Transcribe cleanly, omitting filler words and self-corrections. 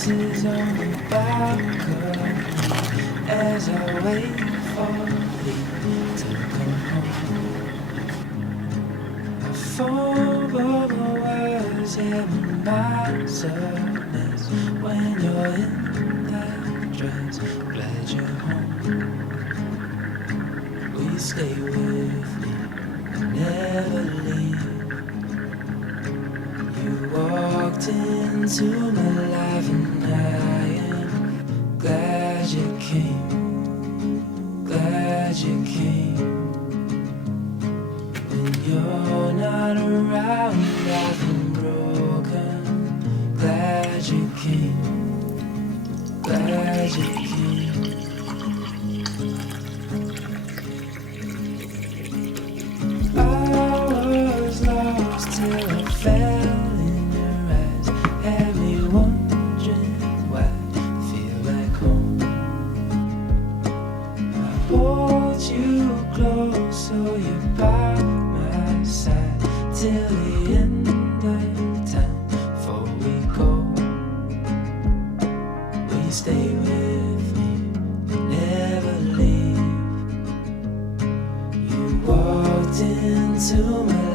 faces on the balcony as I wait for thee to come home. I fumble my words, yeah, my sadness when you're in that dress. Glad you're home. Will you stay with me and never leave? You walked into my life and I am glad you came, glad you came. When you're not around, I've been broken. Glad you came, glad you came. I was lost till I fell in your eyes. Had me wondering why I feel like home. I hold you close so you're by my side till the end of time. Before we go, will you stay with me and never leave? You walked into my